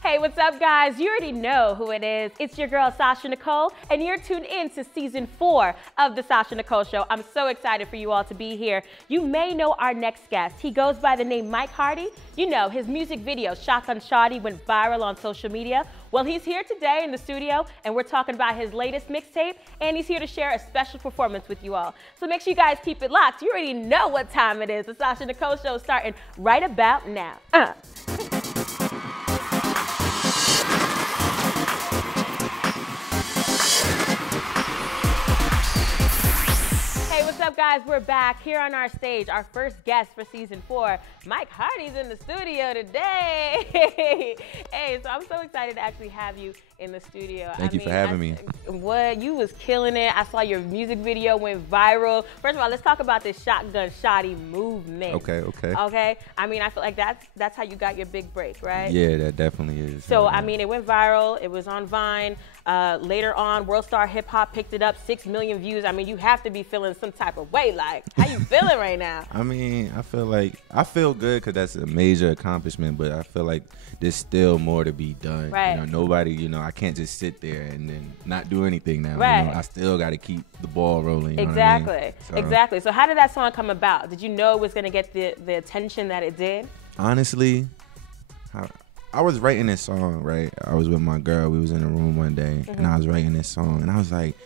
Hey, what's up, guys? You already know who it is. It's your girl, Sasha Nycole, and you're tuned in to season 4 of the Sasha Nycole Show. I'm so excited for you all to be here. You may know our next guest. He goes by the name Mike Hardy. You know, his music video, Shotgun Shawty, went viral on social media. Well, he's here today in the studio, and we're talking about his latest mixtape, and he's here to share a special performance with you all. So make sure you guys keep it locked. You already know what time it is. The Sasha Nycole Show is starting right about now. What's up, guys? We're back here on our stage. Our first guest for season 4, Mike Hardy's in the studio today. Hey, so I'm so excited to actually have you in the studio. Thank you for having me. What? You was killing it. I saw your music video went viral. First of all, let's talk about this Shotgun Shawty movement. Okay. I mean, I feel like that's how you got your big break, right? Yeah, that definitely is. So, I mean, it went viral. It was on Vine. Later on, World Star Hip Hop picked it up, 6 million views. I mean, you have to be feeling some type of way. Like, how you feeling right now? I mean, I feel good because that's a major accomplishment, but I feel like there's still more to be done. Right. You know, nobody, I can't just sit there and then not do anything now. Right. I still got to keep the ball rolling. Exactly. I mean? Exactly. So how did that song come about? Did you know it was going to get the attention that it did? Honestly, I was writing this song, right? I was with my girl. We was in a room one day, and I was writing this song, and I was like,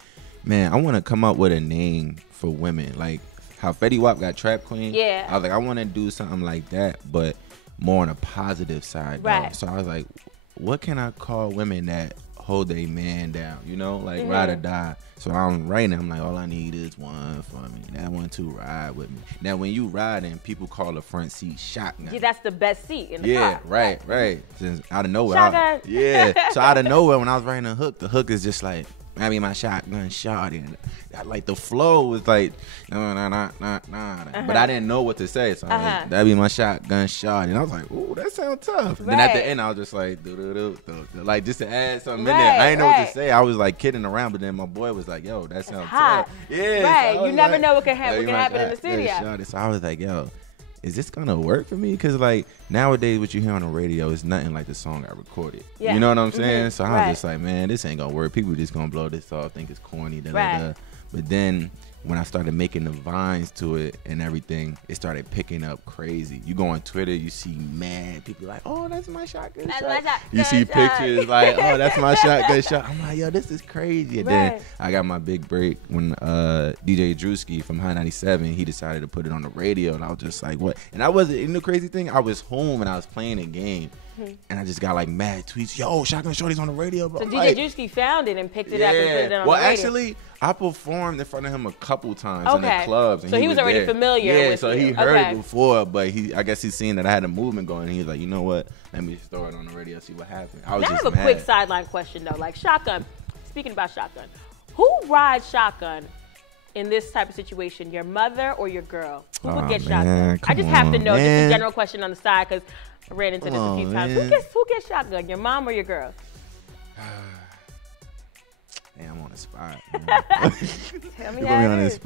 man, I want to come up with a name for women. Like how Fetty Wap got Trap Queen. Yeah. I was like, I want to do something like that, but more on a positive side. Right. Though. So I was like, what can I call women that hold a man down, like ride or die. So I'm writing, I'm like, all I need is one for me. That one to ride with me. Now, when you riding, people call the front seat shotgun. Yeah, that's the best seat in the car. Yeah, right. Since out of nowhere. Shotgun. So out of nowhere, when I was writing the hook is just like, I mean, my shotgun shot in. Like the flow was like, nah. But I didn't know what to say, so I was like, that'd be my shotgun shot. And I was like, ooh, that sounds tough. Right. Then at the end, I was just like, like just to add something in there. I didn't know what to say. I was like kidding around, but then my boy was like, yo, that sounds tough. Yeah. Right. So you never know what can happen in the studio. So I was like, yo, is this gonna work for me? Because like nowadays, what you hear on the radio is nothing like the song I recorded. Yeah. You know what I'm saying? So I was just like, man, this ain't gonna work. People just gonna blow this off, think it's corny. But then when I started making the vines to it and everything, it started picking up crazy. You go on Twitter, you see mad people like, oh, that's my shotgun shot. You see pictures like, oh, that's my shotgun shot. I'm like, yo, this is crazy. And then I got my big break when DJ Drewski from High 97, he decided to put it on the radio, and I was just like, what? And I wasn't, the crazy thing, I was home and I was playing a game. And I just got like mad tweets. Yo, Shotgun Shorty's on the radio, bro. So DJ Drewski found it and picked it up and put it on the radio. Well, actually, I performed in front of him a couple times in the clubs. And so he was already familiar with so he heard it before, but I guess he's seen that I had a movement going. And he was like, you know what? Let me just throw it on the radio, see what happens. I have a quick sideline question, though. Like Shotgun, speaking about Shotgun, who rides Shotgun in this type of situation, your mother or your girl? Who would get Shotgun? I just have to know, just a general question on the side, because I ran into this a few times. Who gets Shotgun, your mom or your girl? I'm on the spot. Tell me how it is.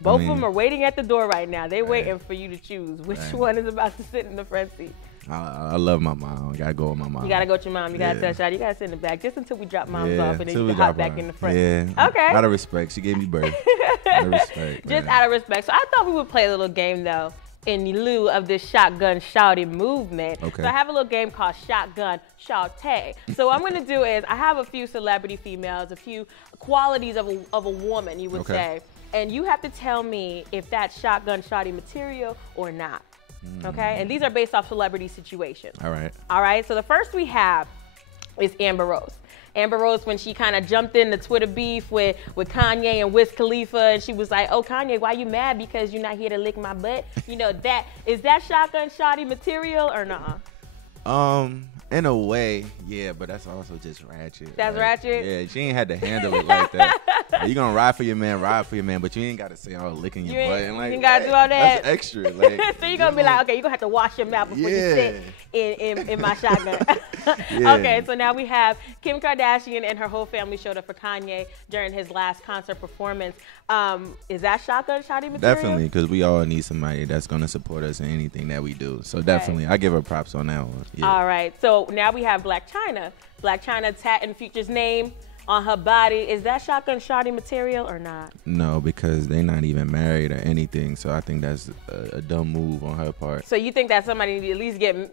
Both of them are waiting at the door right now. They're waiting for you to choose which one is about to sit in the front seat. I love my mom. I gotta go with my mom. You gotta go with your mom. You gotta touch out. You gotta sit in the back just until we drop moms off, and then you can hop back in the front. Yeah. Okay. Out of respect, she gave me birth. Out of respect. Just out of respect. So I thought we would play a little game though, in lieu of this Shotgun Shawty movement. Okay. So I have a little game called Shotgun Shawty. So what I'm going to do is I have a few celebrity females, a few qualities of a woman, you would say. And you have to tell me if that's Shotgun Shawty material or not. Okay? And these are based off celebrity situations. All right. All right? So the first we have is Amber Rose. Amber Rose, when she kind of jumped in the Twitter beef with Kanye and Wiz Khalifa, and she was like, oh, Kanye, why you mad because you're not here to lick my butt? You know, is that Shotgun Shawty material or nah? In a way, yeah, but that's also just ratchet. That's ratchet? Yeah, she ain't had to handle it like that. You gonna ride for your man, but you ain't gotta say all licking your butt. And like, you ain't gotta do all that. That's extra. Like, so you're gonna be like, okay, you're gonna have to wash your mouth before you sit in my shotgun. Okay, so now we have Kim Kardashian and her whole family showed up for Kanye during his last concert performance. Is that shotgun shotty material? Definitely, because we all need somebody that's gonna support us in anything that we do. So definitely, I give her props on that one. Yeah. All right, so now we have Black China. Black China tatting Future's name on her body. Is that shotgun shotty material or not? No, because they're not even married or anything. So I think that's a dumb move on her part. So you think that somebody need to at least get married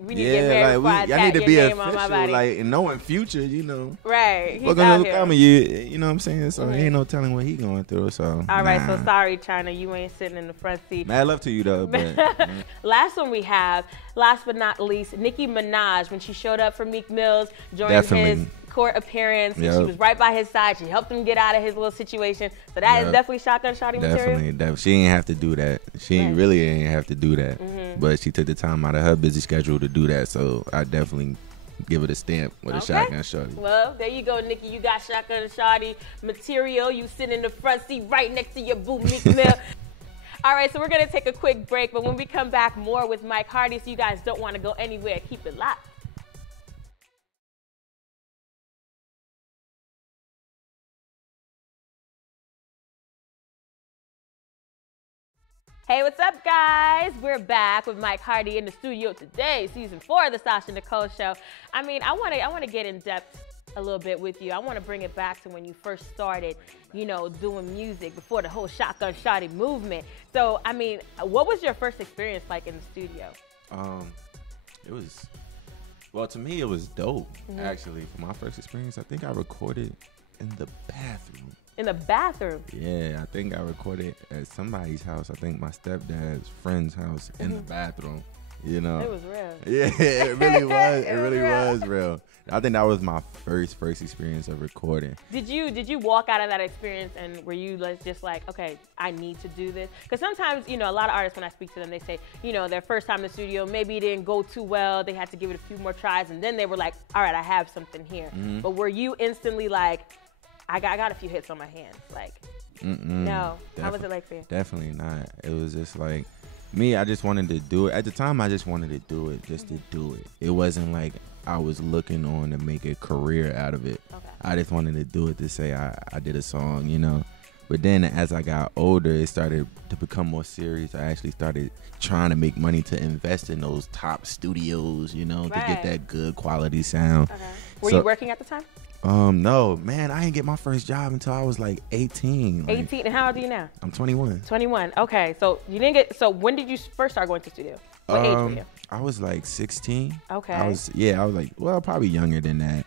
before I tat your name on my body? Like, knowing Future, you know. Right. He's out here. You know what I'm saying? So ain't no telling what he going through. So all right. So sorry, China, you ain't sitting in the front seat. Mad love to you though. But last one we have, last but not least, Nicki Minaj when she showed up for Meek Mill's during his court appearance. And she was right by his side. She helped him get out of his little situation. So that is definitely shotgun shotty material. Definitely. She ain't have to do that. She really ain't have to do that. But she took the time out of her busy schedule to do that. So I definitely give it a stamp with a shotgun shotty. Well, there you go, Nicki. You got shotgun shotty material. You sit in the front seat right next to your boo Meek Mill. All right, so we're going to take a quick break. But when we come back, more with Mike Hardy. So you guys don't want to go anywhere. Keep it locked. Hey, what's up, guys? We're back with Mike Hardy in the studio today, season 4 of the Sasha Nycole Show. I mean, I want to get in depth a little bit with you. I want to bring it back to when you first started, you know, doing music before the whole shotgun shotty movement. So, I mean, what was your first experience like in the studio? It was, well, to me, it was dope. Actually, for my first experience, I think I recorded in the bathroom. In the bathroom? Yeah, I think I recorded at somebody's house. I think my stepdad's friend's house in the bathroom. You know, it was real. Yeah, it really was. It really was real. I think that was my first experience of recording. Did you walk out of that experience and were you just like, okay, I need to do this? Because sometimes, you know, a lot of artists, when I speak to them, they say, you know, their first time in the studio, maybe it didn't go too well. They had to give it a few more tries, and then they were like, all right, I have something here. But were you instantly like, I got a few hits on my hands? Like, no. How was it like for you? Definitely not. It was just like, me, I just wanted to do it. At the time, I just wanted to do it just to do it. It wasn't like I was looking on to make a career out of it. Okay. I just wanted to do it to say I did a song, you know. But then as I got older, it started to become more serious. I actually started trying to make money to invest in those top studios, you know, to get that good quality sound. Were you working at the time? No, man, I didn't get my first job until I was like 18. 18, and how old are you now? I'm 21. 21, okay. So you didn't get, so when did you first start going to the studio? What age were you? I was like 16. Okay. I was like, well, probably younger than that.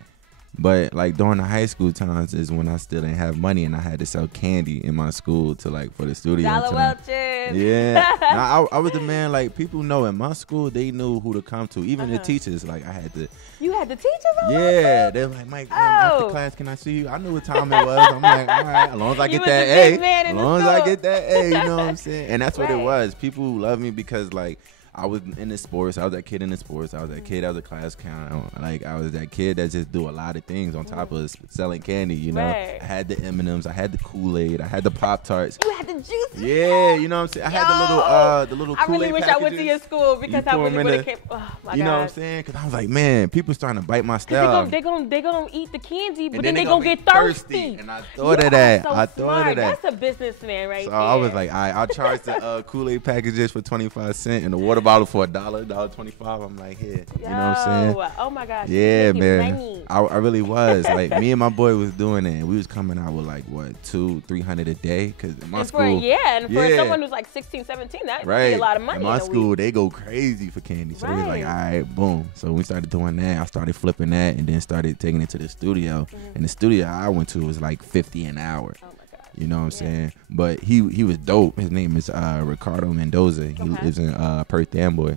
But like during the high school times is when I still didn't have money and I had to sell candy in my school to like for the studio. Dollar Welch's. Yeah. Now, I was the man, like people know in my school, they knew who to come to. Even the teachers, like I had to. You had the teachers on? Yeah. They were like, Mike, after class, can I see you? I knew what time it was. I'm like, all right, as long as I get that A. As long as I get that A, you know what I'm saying? And that's what it was. People love me because like, I was in the sports. I was that kid in the sports. I was that kid that was a class clown. Like I was that kid that just do a lot of things on top of selling candy. You know, I had the M&Ms, I had the Kool-Aid, I had the Pop-Tarts. You had the juice. Yeah, you know what I'm saying. I had the little Kool-Aid I really wish packages. I went to your school because I really would have kept. Oh my God. You know what I'm saying? Because I was like, man, people starting to bite my style. They gonna eat the candy, but then they gonna get thirsty. And I thought of that. I thought of that. That's a businessman right there. So I was like, I charged the Kool-Aid packages for 25 cents and the water bottle for $1. $1.25. I'm like, here. You know what I'm saying? Oh my gosh. Yeah, man. I really was. Like, me and my boy was doing it. And we was coming out with like, what, $200-300 a day? Because in my school. For someone who's like 16, 17, that would be a lot of money. In my school, they go crazy for candy. So we was like, all right, boom. So we started doing that. I started flipping that and then started taking it to the studio. And the studio I went to was like $50 an hour. Oh my God. You know what I'm saying? But he was dope. His name is Ricardo Mendoza. He lives in Perth Amboy.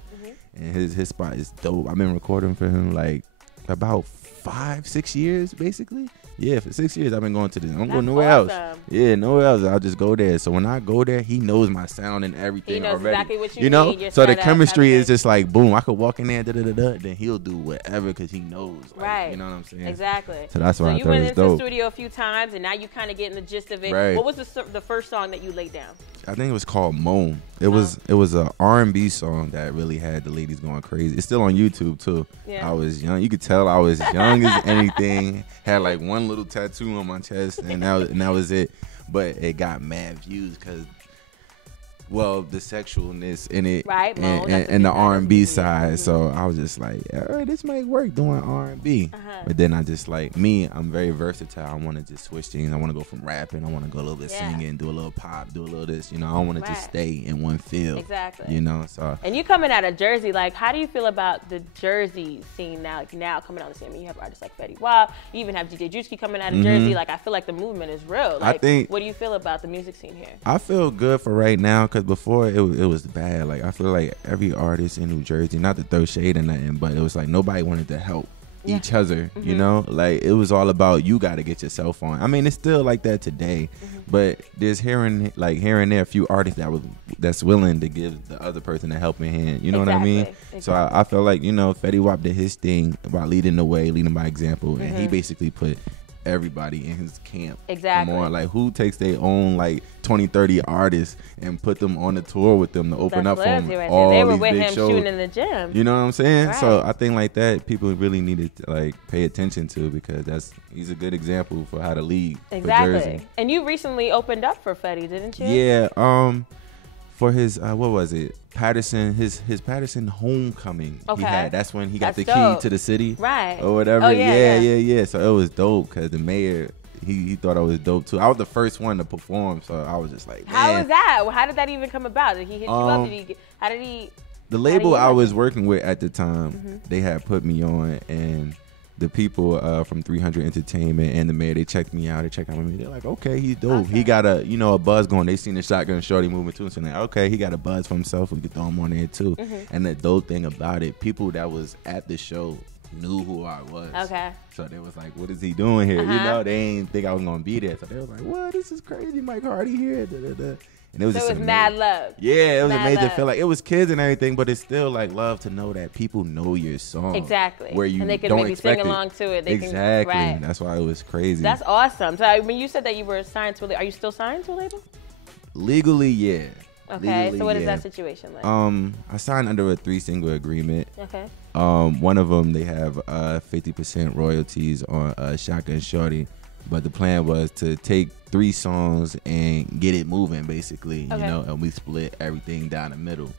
And his spot is dope. I've been recording for him like about 5-6 years, basically. Yeah, for 6 years I've been going to this. I don't go nowhere awesome. else. Yeah, nowhere else. I'll just go there. So when I go there, he knows my sound and everything. He knows already. exactly what you need. Your so the setup, chemistry everything. is just like boom. I could walk in there, then he'll do whatever because he knows. Like, right. You know what I'm saying? Exactly. So that's why I you thought went it was into dope. the studio a few times, and now you kind of getting the gist of it. Right. What was the first song that you laid down? I think it was called Moan. It was a R&B song that really had the ladies going crazy. It's still on YouTube too. Yeah. I was young. You could tell I was young as anything. Had like one little tattoo on my chest, and that was it. But it got mad views because, well, the sexualness in it, right, and the R&B side. So I was just like, this might work doing R&B. But then I just like I'm very versatile. I want to just switch things. I want to go from rapping. I want to go a little bit singing, do a little pop, do a little this. You know, I don't want to just stay in one field. Exactly. You know, so. And you coming out of Jersey, like, how do you feel about the Jersey scene now? Like now coming out of the scene, I mean, you have artists like Fetty Wap, you even have DJ Drewski coming out of Jersey. Like, I feel like the movement is real. Like, what do you feel about the music scene here? I feel good for right now because before it was bad. Like I feel like every artist in New Jersey, not to throw shade or nothing, but it was like nobody wanted to help each other. You know, like it was all about you got to get yourself on. I mean, it's still like that today, but there's here and there a few artists that's willing to give the other person a helping hand. You know what I mean? Exactly. So I feel like, you know, Fetty Wap did his thing about leading the way, leading by example, and he basically put everybody in his camp. Exactly. Come on, like who takes their own like 20-30 artists and put them on the tour with them to open up for them. All they were these with big him shows. shooting in the gym. You know what I'm saying? Right. So I think like that people really needed to like pay attention to because he's a good example for how to lead for Jersey. And you recently opened up for Fetty, didn't you? Yeah. For his what was it? Patterson, his Patterson homecoming. Okay. That's when he got the key to the city. Right. Or whatever. Oh, yeah. So it was dope because the mayor, he thought I was dope too. I was the first one to perform, so I was just like, man. How was that? How did that even come about? Did he hit you up? How did he? The label I was working with at the time, they had put me on, and the people from 300 Entertainment and the mayor, they checked me out. They checked out me. They're like, okay, he's dope. Okay. He got a buzz going. They seen the Shotgun Shorty movement too, so they're like, okay, he got a buzz for himself. We could throw him on there too. And the dope thing about it, people that was at the show knew who I was. Okay. So they was like, what is he doing here? You know, they ain't think I was gonna be there. So they was like, what? This is crazy. Mike Hardy here. Da, da, da. And it was just mad love. Yeah, it was amazing to feel like it was kids and everything, but it's still like love to know that people know your song. Exactly. Where you and they can don't maybe expect sing along to it. Exactly. Right. That's why it was crazy. That's awesome. So when you said that you were signed to a label, are you still signed to a label? Legally, yeah. Okay. Legally, so what is that situation like? I signed under a 3-single agreement. Okay. One of them, they have 50% royalties on Shotgun Shorty. But the plan was to take 3 songs and get it moving, basically, you know, and we split everything down the middle.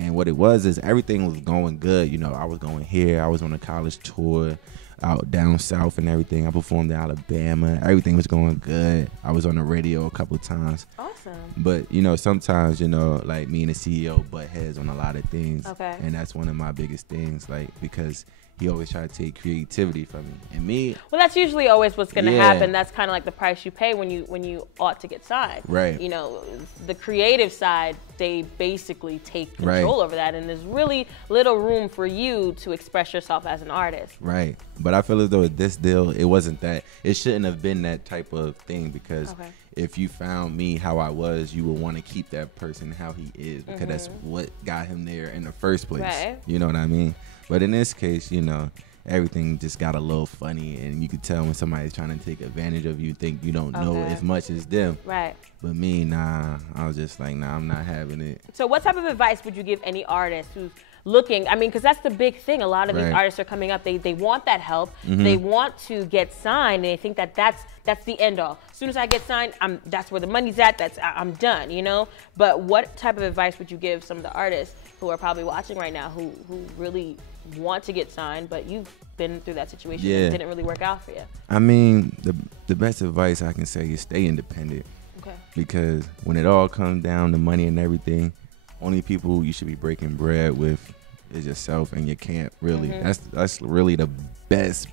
And what it was is everything was going good. You know, I was going here. I was on a college tour out down south and everything. I performed in Alabama. Everything was going good. I was on the radio a couple of times. Awesome. But, you know, sometimes, you know, like me and the CEO butt heads on a lot of things. Okay. And that's one of my biggest things, like, because he always tried to take creativity from me. And me. Well, that's usually always what's going to happen. That's kind of like the price you pay when you ought to get signed. Right. You know, the creative side, they basically take control over that, and there's really little room for you to express yourself as an artist. Right. But I feel as though with this deal, it wasn't that. It shouldn't have been that type of thing because if you found me how I was, you would want to keep that person how he is because that's what got him there in the first place. Right. You know what I mean? But in this case, you know, everything just got a little funny, and you could tell when somebody's trying to take advantage of you, think you don't know as much as them. Right. But me, nah, I was just like, nah, I'm not having it. So what type of advice would you give any artist who's looking, I mean, because that's the big thing. A lot of these artists are coming up. They want that help. They want to get signed, and they think that that's the end all. As soon as I get signed, that's where the money's at. I'm done, you know? But what type of advice would you give some of the artists who are probably watching right now who really want to get signed, but you've been through that situation and it didn't really work out for you? I mean, the best advice I can say is stay independent. Okay. Because when it all comes down to money and everything, only people you should be breaking bread with is yourself and your camp, really. That's really the best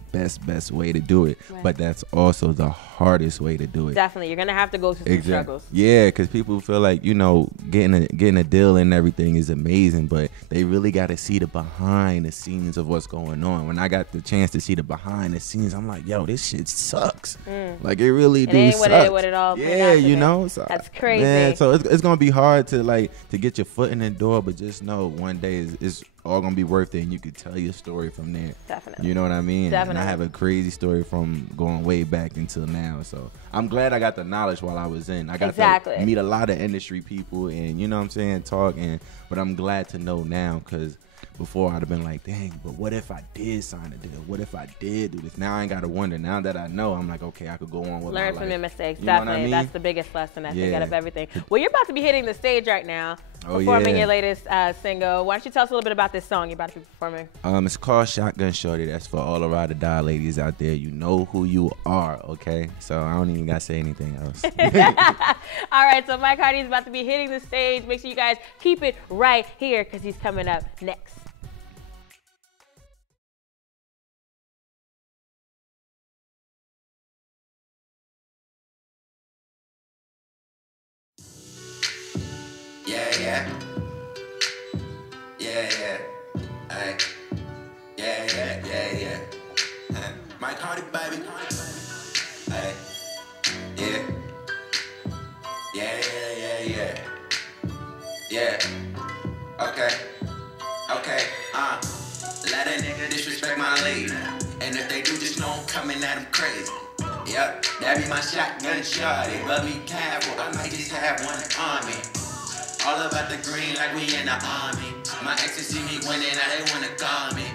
way to do it, but that's also the hardest way to do it. Definitely, you're gonna have to go through some struggles. Yeah, because people feel like, you know, getting a deal and everything is amazing, but they really got to see the behind the scenes of what's going on. When I got the chance to see the behind the scenes, I'm like, yo, this shit sucks. Like, it really do suck. What it all yeah, you know, so that's crazy. Man, so it's gonna be hard to get your foot in the door, but just know one day it's all gonna be worth it, and you could tell your story from there. Definitely. You know what I mean? Definitely. And I have a crazy story from going way back until now. So I'm glad I got the knowledge while I was in. I got to meet a lot of industry people, and you know what I'm saying, but I'm glad to know now, because before I'd have been like, dang, but what if I did sign a deal? What if I did do this? Now I ain't got to wonder. Now that I know, I'm like, okay, I could go on with my life. Learn from your mistakes. You know Definitely. what I mean? That's the biggest lesson, I think, out of everything. Well, you're about to be hitting the stage right now, performing your latest single. Why don't you tell us a little bit about this song you're about to be performing? It's called Shotgun Shorty. That's for all the ride or die ladies out there. You know who you are, okay? So I don't even got to say anything else. All right, so Mike Hardy's about to be hitting the stage. Make sure you guys keep it right here, because he's coming up next. Yeah. Ay. Yeah. My Cardi, baby. Ay. Yeah. Okay. Let a nigga disrespect my lady. And if they do, just know I'm coming at them crazy. Yep, that be my shotgun shorty. But be careful, I might just have one on me. All about the green like we in the army. My exes see me winning, now they wanna call me.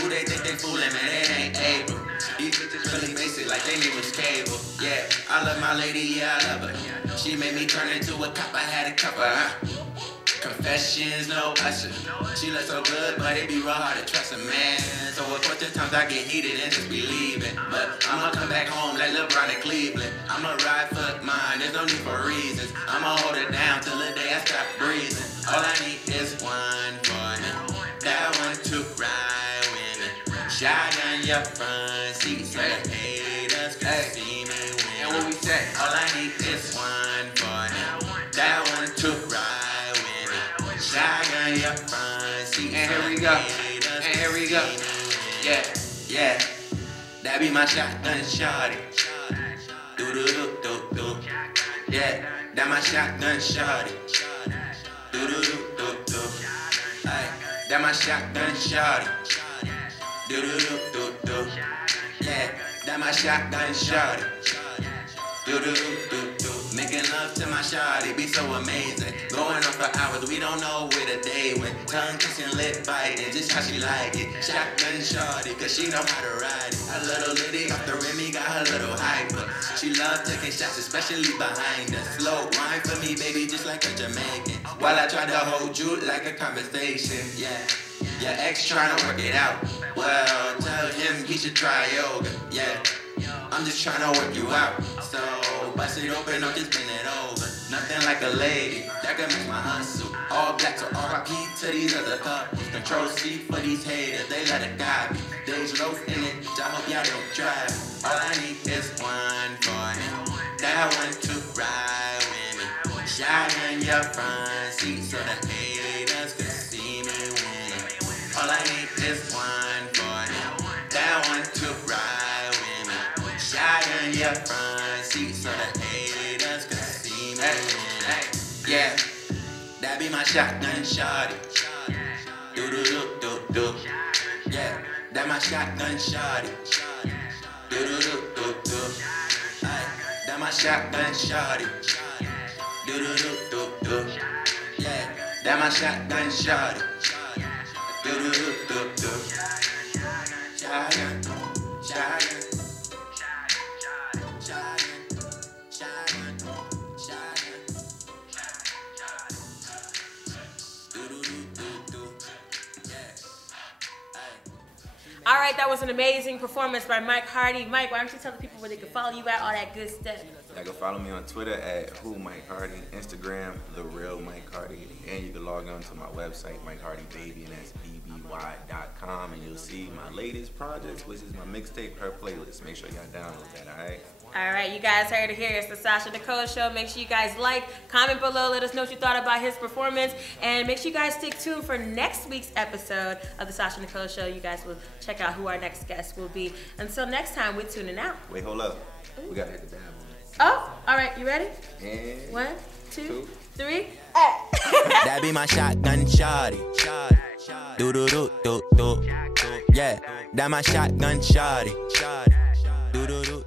Who they think they fooling, man, it ain't April. These bitches really basic like they need was cable. Yeah, I love my lady, yeah, I love her. She made me turn into a cop, I had to cover her. Confessions, no usher. She look so good, but it be real hard to trust a man. So of course the times I get heated and just be leaving. But I'ma come back home like LeBron in Cleveland. I'ma ride for mine, there's no need for reasons. I'ma hold it down till the day I stop breathing. All I need is one for me. That one to ride with me. Shotgun your front seat so the haters can see me win. And what we say? All I need is one for me. That one to ride. Shotgun your front seat. And here we go. Yeah. That be my shotgun shorty. Do. Yeah, that my shotgun shorty. Do. Ay, that my shotgun shorty. Do. Yeah, that my shotgun shorty. Do. Making love to my shawty be so amazing. Going on for hours, we don't know where the day went. Tongue kissing, lip biting, just how she like it. Shotgun shawty, cause she know how to ride it. A little litty off the Remy, got her little hyper. She love taking shots, especially behind us. Slow wine for me, baby, just like a Jamaican. While I try to hold you like a conversation, yeah. Your ex trying to work it out. Well, tell him he should try yoga, yeah. I'm just trying to work you out. So, bust it open, don't just bend it over. Nothing like a lady that can make my hustle. All black, so RIP to these other couples. Control C for these haters, they let it guide me. Days low in it, I hope y'all don't try me. All I need is one for me. That one to ride with me. Shotgun your front seat so the haters can see me win. All I need is one for me. That one to ride with me. Shotgun your front seat so the haters can see me win. Yeah, that be my shotgun shorty. Do. Yeah, that my shotgun shorty. Do. Ay, that my shotgun shorty. Do. Yeah, that my shotgun shorty. Do. Shotgun. All right, that was an amazing performance by Mike Hardy. Mike, why don't you tell the people where they can follow you at, all that good stuff? You can follow me on Twitter at @who_Mike_Hardy, Instagram @TheRealMikeHardy, and you can log on to my website, MikeHardyBaby, and that's bby.com, and you'll see my latest projects, which is my mixtape, Her Playlist. Make sure y'all download that, all right? All right, you guys heard it here. It's the Sasha Nycole Show. Make sure you guys like, comment below, let us know what you thought about his performance, and make sure you guys stick tuned for next week's episode of the Sasha Nycole Show. You guys will check out who our next guest will be. Until next time, we're tuning out. Wait, hold up. We got to hit the dab on it. Oh, all right, you ready? And 1, 2, 3. That be my shotgun shawty. Do do do do do. Yeah, that my shotgun shawty. Do do do.